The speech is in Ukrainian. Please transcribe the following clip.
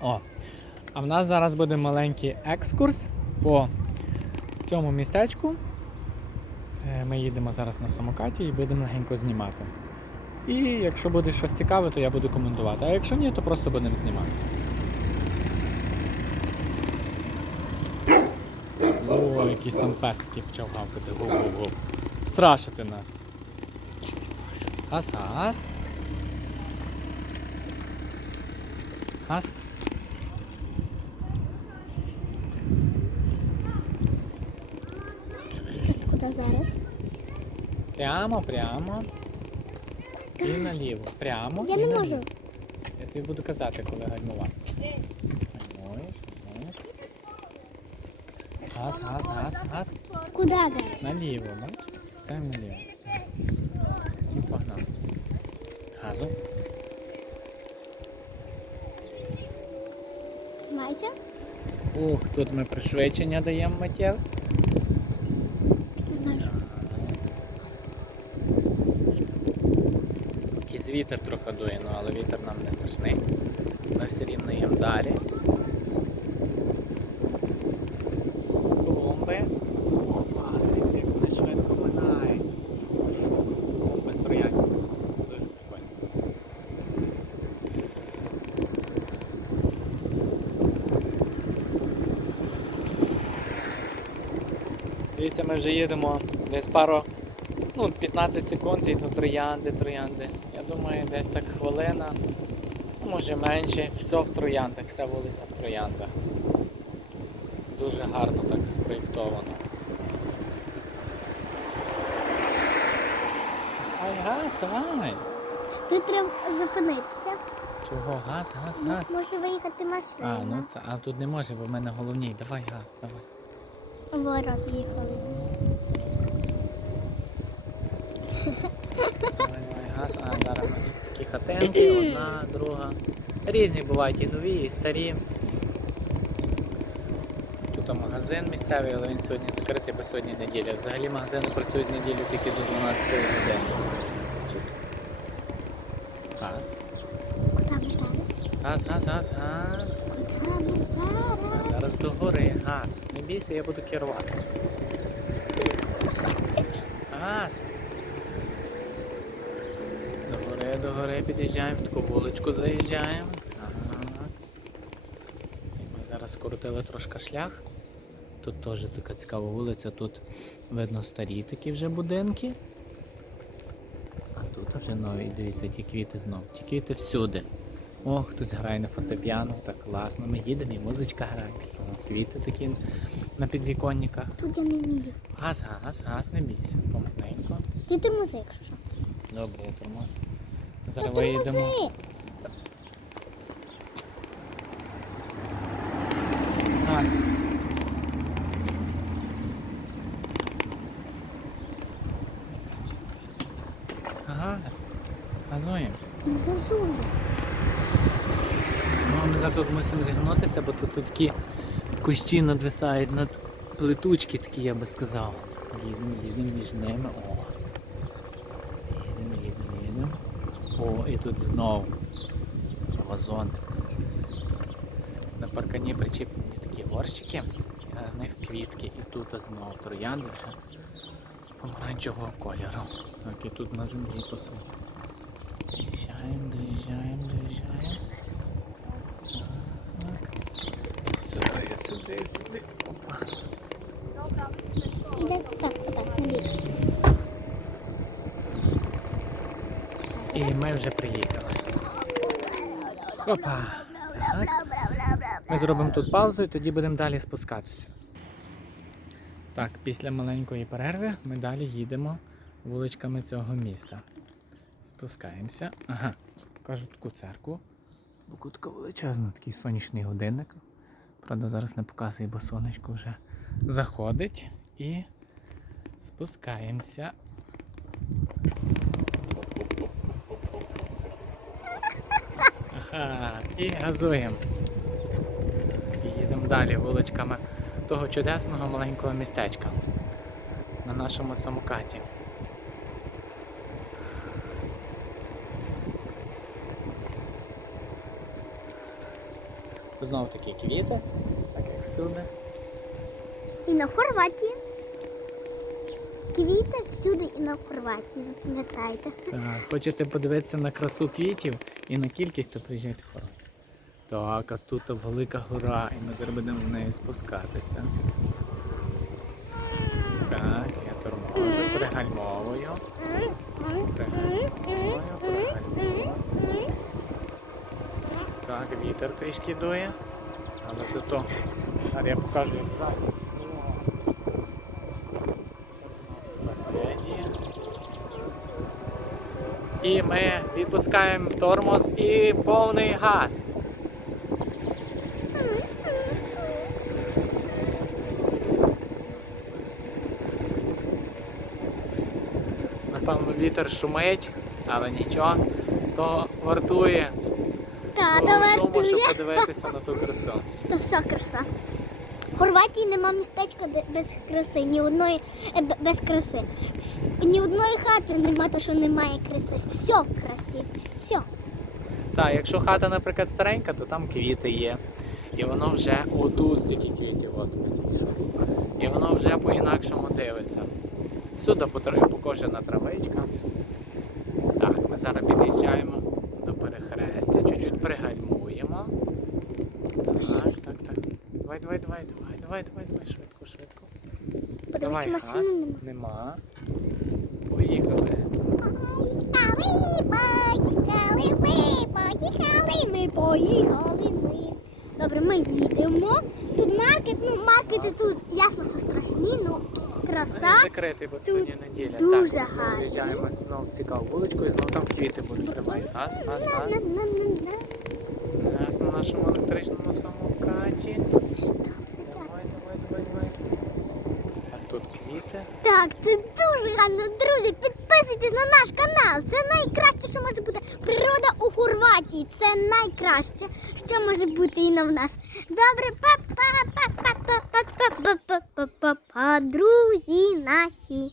О, а в нас зараз буде маленький екскурс по цьому містечку. Е, Ми їдемо зараз на самокаті і будемо легенько знімати. І якщо буде щось цікаве, то я буду коментувати. А якщо ні, то просто будемо знімати. О, якийсь там пес такий почав гавкати. Гу-гу-гу. Страшити нас. Газ, газ. Газ. Куди зараз? Прямо, прямо. І наліво. Прямо. Я і не наліво. можу. Я тобі буду казати, коли гальмувати. Гальмуєш, гальмуєш. Газ, газ, газ, газ. Куди зараз? Наліво, бачиш? Там наліво. І погнав. Газу. Тримайся. Ух, тут ми пришвидшення даємо миттєве. Якийсь вітер трохи дує, ну, але вітер нам не страшний. Ми все рівно їм далі. Клумби. Опа, як вони швидко минають. Клумби стоять. Дуже прикольно. Дивіться, ми вже їдемо десь пару, ну, 15 секунд і до троянди, троянди. Думаю, десь так хвилина, ну, може менше. Все в трояндах, вся вулиця в трояндах. Дуже гарно так спроєктовано. Ай, газ, давай! Тут треба зупинитися. Чого? Газ, газ, газ. Може виїхати А, ну та, а тут не може, бо в мене головній. Давай газ, давай. Во роз'їхали. Давай. А, зараз такі хатинки, одна, друга. Різні бувають і нові, і старі. Тут магазин місцевий, але він сьогодні закритий, бо сьогодні неділя. Взагалі магазини працюють неділю тільки до 12 години. Газ. Газ, газ, газ, газ. Куди зараз? Зараз до гори, газ. Не бійся, я буду керувати. Газ. До гори, під'їжджаємо, в таку вуличку заїжджаємо. Ми зараз скоротили трошки шлях. Тут теж така цікава вулиця, тут видно старі такі вже будинки. А тут вже нові, дивіться, ті квіти знов. Ті квіти всюди. О, хтось грає на фортепіано, так класно. Ми їдемо і музичка грає. Квіти такі на підвіконниках. Тут я не вмію. Газ, газ, газ, не бійся. Помаленько. Ти ти музик. Добре, я. Зараз виїдемо. музик. Газ. Газ. Газуємо. Ну, ми зараз тут мусимо зігнутися, бо тут такі кущі надвисають над плитучки такі, я би сказав. Їдемо між ними. О. Їдемо, їдемо, їдемо. О, і тут знов вазон. На паркані причеплені такі горщики, а на них квітки. І тут знову троянди вже помаранчевого кольору. Так, і тут на землі посадки. Доїжджаємо, доїжджаємо, доїжджаємо. Сюди, сюди, сюди. Опа. Іде так, отак, на бік. І ми вже приїхали. Опа. Так. Ми зробимо тут паузу і тоді будемо далі спускатися. Так, після маленької перерви ми далі їдемо вуличками цього міста. Спускаємося. Ага, покажу таку церкву. Букутка величезна, такий сонячний годинник. Правда, зараз не показує, бо сонечко вже заходить. І спускаємося. І газуємо. І їдемо далі вуличками того чудесного маленького містечка на нашому самокаті. Знову такі квіти, так як всюди. І на Хорватії. Квіти всюди і на Хорватії, запам'ятайте. Так, хочете подивитися на красу квітів і на кількість, то приїжджайте в Хорватію. Так, а тут велика гора, і ми зараз будемо в неї спускатися. Так, я. Пригальмовую, пригальмовую. Так, вітер трішки дує. Але зато. Зараз я покажу, як ззаді. І ми відпускаємо тормоз і повний газ. Напевно, вітер шумить, але нічого, то вартує Та, того шуму, щоб подивитися на ту красу. Та все краса. В Хорватії нема містечка без краси, ні одної е, без краси. Ні одної хати нема, то що немає краси. Все в все. Так, якщо хата, наприклад, старенька, то там квіти є. І воно вже отут стільки квітів, от. І воно вже по-інакшому дивиться. Всюди потр- покошена травичка. Так, ми зараз під'їжджаємо до перехрестя, чуть-чуть пригальмуємо. Так, так, так. Давай, давай, давай, давай, давай, швидко, швидко. Подивіться, Давай, машини газ. нема. Нема. Поїхали. Поїхали, поїхали, ми поїхали, ми поїхали, ми. Добре, ми їдемо. Тут маркет, ну маркети тут ясно, що страшні, ну Він краса. закритий, бо тут сьогодні неділя. дуже так, ми. Виїжджаємо знову в цікаву вуличку і знову там квіти будуть. Давай, газ, газ, газ. На-на-на-на. Газ на нашому електричному самокаті. Давай, давай, давай, давай. Так, тут квіти. Так, це дуже гарно. Друзі, підписуйтесь на наш канал. Це найкраще, що може бути. Природа у Хорватії. Це найкраще, що може бути і на в нас. Добре, па-па-па-па-па-па-па-па-па-па, друзі наші.